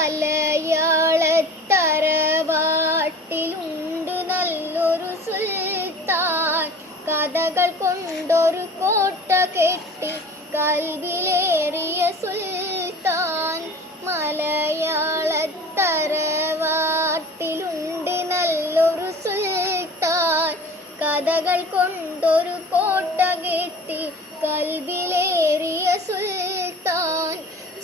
മലയാളത്തറവാട്ടിലുണ്ട് നല്ലൊരു സുൽത്താൻ. കഥകൾ കൊണ്ടൊരു കോട്ട കെട്ടി കൽവിലേറിയ സുൽത്താൻ. മലയാളത്തറവാട്ടിലുണ്ട് നല്ലൊരു സുൽത്താൻ. കഥകൾ കൊണ്ടൊരു കോട്ട കെട്ടി കൽവിലേറിയ സുൽത്താൻ.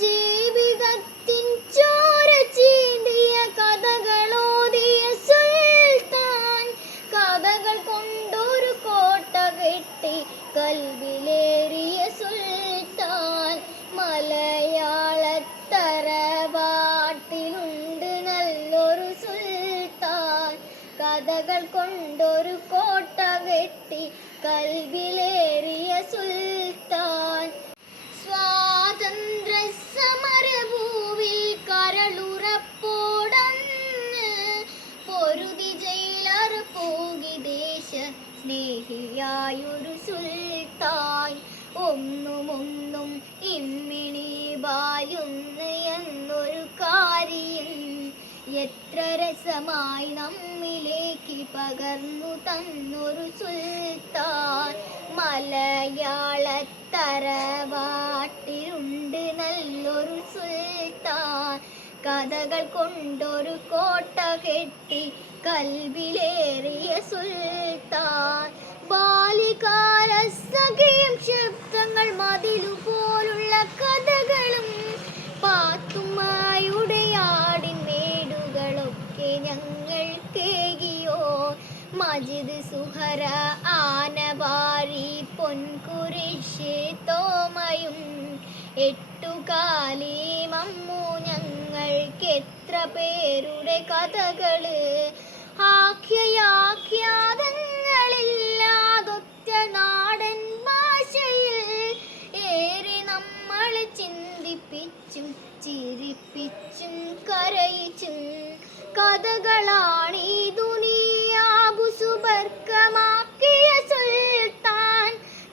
ജീവിതത്തിൻ ചോര ചീന്തിയ കഥകളോതിയ സുൽത്താൻ. കഥകൾ കൊണ്ടൊരു കോട്ട കെട്ടി കൽവിലേറിയ സുൽത്താൻ. മലയാളത്തറവാട്ടിലുണ്ട് നല്ലൊരു സുൽത്താൻ. കഥകൾ കൊണ്ടൊരു കോട്ട കെട്ടി കൽവിലേറിയ സുൽത്താൻ. സ്വാതന്ത്ര്യ സമരഭൂവിൽ കരളുറപ്പോടന്ന് പൊരുതി ജയിലർ പോകി ദേശ സ്നേഹിയായൊരു സുൽത്താൻ. ഒന്നും ഇമ്മിണി ബാലുന്ന് എന്നൊരു കാര്യം എത്ര രസമായി നമ്മിലേക്ക് പകർന്നു തന്നൊരു സുൽത്താൻ. മലയാളത്തറവാട്ടിലുണ്ട് നല്ലൊരു സുൽത്താൻ. കഥകൾ കൊണ്ടൊരു കോട്ട കെട്ടി കൽവിലേറിയ സുൽത്താൻ. ബാല്യകാല സഖിയും ശബ്ദങ്ങൾ മതിലുപോലുള്ള കഥകളും പാത്തുമ്മയുടെ ആടിൻമേടുകളൊക്കെ ഞങ്ങൾ കേകിയോ. മജിദ് സുഹറ ആനവാരി പൊൻകുരിശ് തോമയും എട്ടുകാലി മമ്മു ഞങ്ങൾക്കെത്ര പേരുടെ കഥകള്. ആഖ്യാതങ്ങളില്ലാതൊറ്റ നാടൻ ഭാഷയിൽ ഏറെ നമ്മൾ ചിന്തിപ്പിച്ചും ചിരിപ്പിച്ചും കരയിച്ചും കഥകളാണീ ദുനിയാബു സുബർക്കമാക്കിയ സുൽത്താൻ.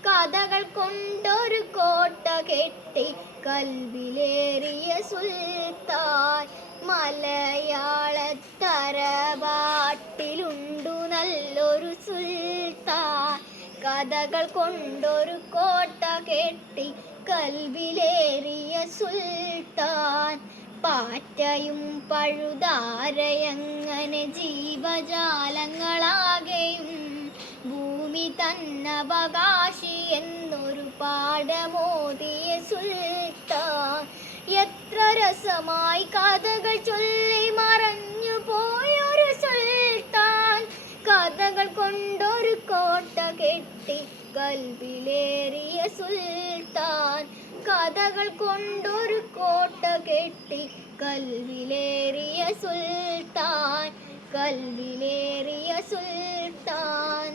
കഥകൾ കൊണ്ടൊരു കോട്ട കെട്ടി കൽവിലേറിയ സുൽത്താൻ. മലയാളത്തറവാട്ടിലുണ്ടു നല്ലൊരു സുൽത്താൻ. കഥകൾ കൊണ്ടൊരു കോട്ട കെട്ടി കൽവിലേറിയ സുൽത്താൻ. പാറ്റയും പഴുതാരയങ്ങനെ ജീവജാലങ്ങളാകെയും ഭൂമി തന്നവകാശി എന്നൊരു പാഠമോദിയ സുൽത്താൻ. എത്ര രസമായി കഥകൾ ചൊല്ലി മറഞ്ഞു പോയൊരു സുൽത്താൻ. കഥകൾ കൊണ്ടൊരു കോട്ട കെട്ടി കൽവിലേറിയ സുൽത്താൻ. കഥകൾ കൊണ്ടൊരു കോട്ട കെട്ടി കൽവിലേറിയ സുൽത്താൻ. കൽവിലേറിയ സുൽത്താൻ.